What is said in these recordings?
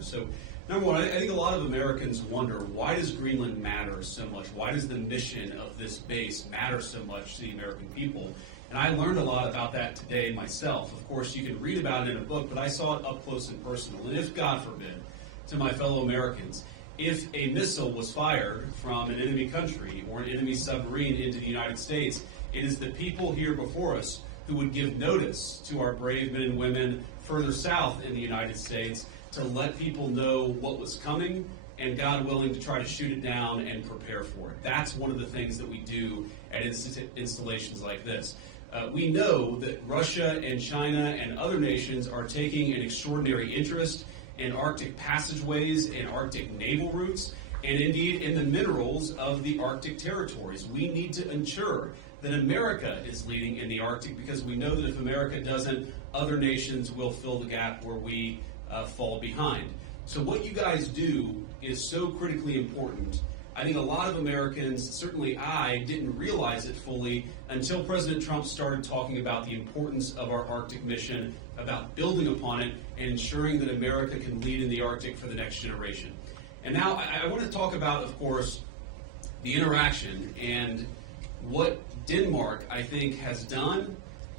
matters. So, number one, I think a lot of Americans wonder, why does Greenland matter so much? Why does the mission of this base matter so much to the American people? And I learned a lot about that today myself. Of course, you can read about it in a book, but I saw it up close and personal. And if, God forbid, to my fellow Americans, if a missile was fired from an enemy country or an enemy submarine into the United States, it is the people here before us who would give notice to our brave men and women further south in the United States to let people know what was coming and, God willing, to try to shoot it down and prepare for it. That's one of the things that we do at installations like this. We know that Russia and China and other nations are taking an extraordinary interest in Arctic passageways and Arctic naval routes, and indeed in the minerals of the Arctic territories. We need to ensure that America is leading in the Arctic, because we know that if America doesn't, other nations will fill the gap where we fall behind. So what you guys do is so critically important. I think a lot of Americans, certainly I, didn't realize it fully until President Trump started talking about the importance of our Arctic mission, about building upon it, and ensuring that America can lead in the Arctic for the next generation. And now I want to talk about, of course, the interaction and what Denmark, I think, has done,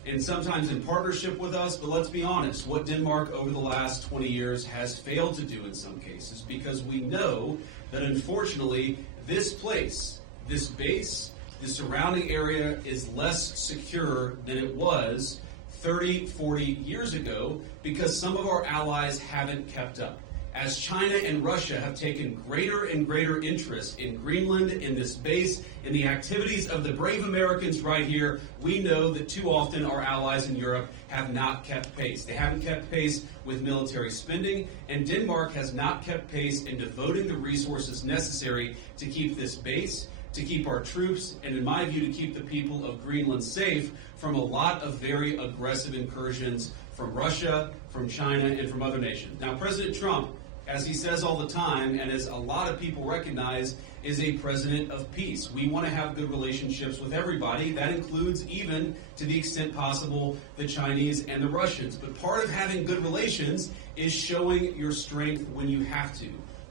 and sometimes in partnership with us, but let's be honest, what Denmark over the last 20 years has failed to do in some cases, because we know that unfortunately this place, this base, the surrounding area is less secure than it was 30, 40 years ago, because some of our allies haven't kept up. As China and Russia have taken greater and greater interest in Greenland, in this base, in the activities of the brave Americans right here, we know that too often our allies in Europe have not kept pace. They haven't kept pace with military spending, and Denmark has not kept pace in devoting the resources necessary to keep this base, to keep our troops, and in my view, to keep the people of Greenland safe from a lot of very aggressive incursions from Russia, from China, and from other nations. Now, President Trump, as he says all the time, and as a lot of people recognize, is a president of peace. We want to have good relationships with everybody. That includes, even to the extent possible, the Chinese and the Russians. But part of having good relations is showing your strength when you have to.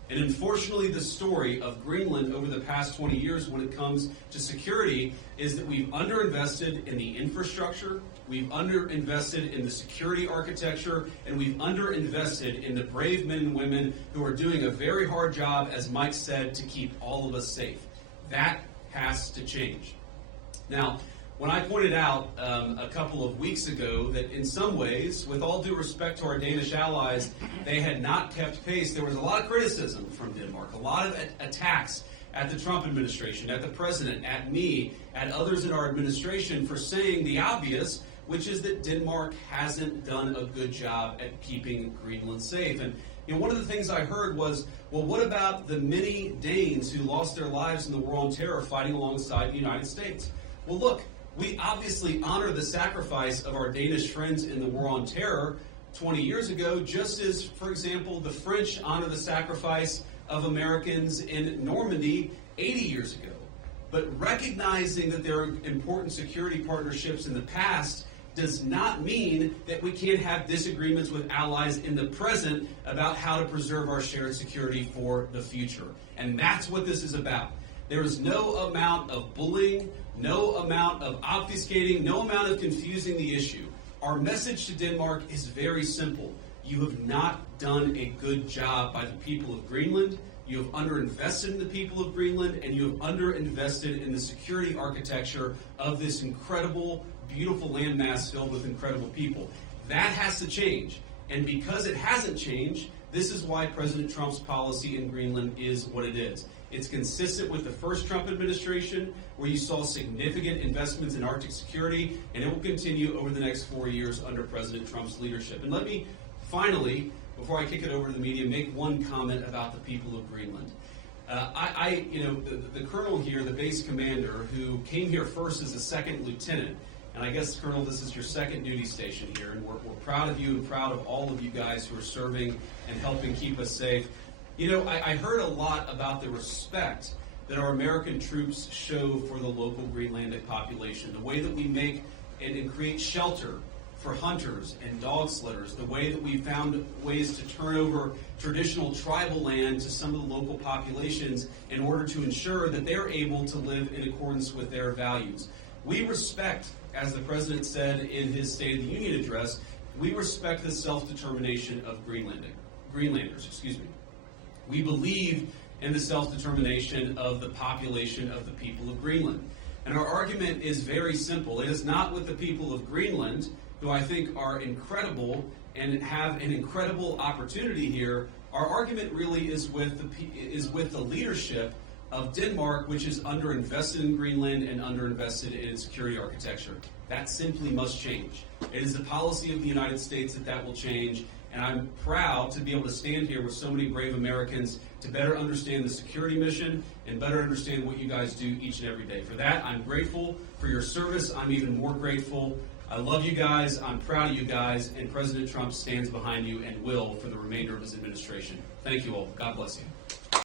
And unfortunately, the story of Greenland over the past 20 years when it comes to security is that we've underinvested in the infrastructure, we've underinvested in the security architecture, and we've underinvested in the brave men and women who are doing a very hard job, as Mike said, to keep all of us safe. That has to change. Now, when I pointed out a couple of weeks ago that in some ways, with all due respect to our Danish allies, they had not kept pace, there was a lot of criticism from Denmark, a lot of attacks at the Trump administration, at the president, at me, at others in our administration for saying the obvious, which is that Denmark hasn't done a good job at keeping Greenland safe. And one of the things I heard was, well, what about the many Danes who lost their lives in the war on terror fighting alongside the United States? Well, look, we obviously honor the sacrifice of our Danish friends in the war on terror 20 years ago, just as, for example, the French honor the sacrifice of Americans in Normandy 80 years ago. But recognizing that there are important security partnerships in the past does not mean that we can't have disagreements with allies in the present about how to preserve our shared security for the future. And that's what this is about. There is no amount of bullying, no amount of obfuscating, no amount of confusing the issue. Our message to Denmark is very simple. You have not done a good job by the people of Greenland. You have underinvested in the people of Greenland, and you have underinvested in the security architecture of this incredible, beautiful landmass filled with incredible people. That has to change. And because it hasn't changed, this is why President Trump's policy in Greenland is what it is. It's consistent with the first Trump administration, where you saw significant investments in Arctic security, and it will continue over the next 4 years under President Trump's leadership. And let me finally, before I kick it over to the media, make one comment about the people of Greenland. The colonel here, the base commander, who came here first as a second lieutenant, and I guess, Colonel, this is your second duty station here, and we're proud of you and proud of all of you guys who are serving and helping keep us safe. I heard a lot about the respect that our American troops show for the local Greenlandic population, the way that we make and create shelter for hunters and dog slitters, the way that we found ways to turn over traditional tribal land to some of the local populations in order to ensure that they're able to live in accordance with their values. We respect, as the President said in his State of the Union address, we respect the self-determination of Greenlanders. We believe in the self-determination of the population of the people of Greenland. And our argument is very simple. It is not with the people of Greenland, who I think are incredible and have an incredible opportunity here. Our argument really is with the leadership of Denmark, which is underinvested in Greenland and underinvested in its security architecture. That simply must change. It is the policy of the United States that will change, and I'm proud to be able to stand here with so many brave Americans to better understand the security mission and better understand what you guys do each and every day. For that, I'm grateful. For your service, I'm even more grateful. I love you guys, I'm proud of you guys, and President Trump stands behind you and will for the remainder of his administration. Thank you all. God bless you.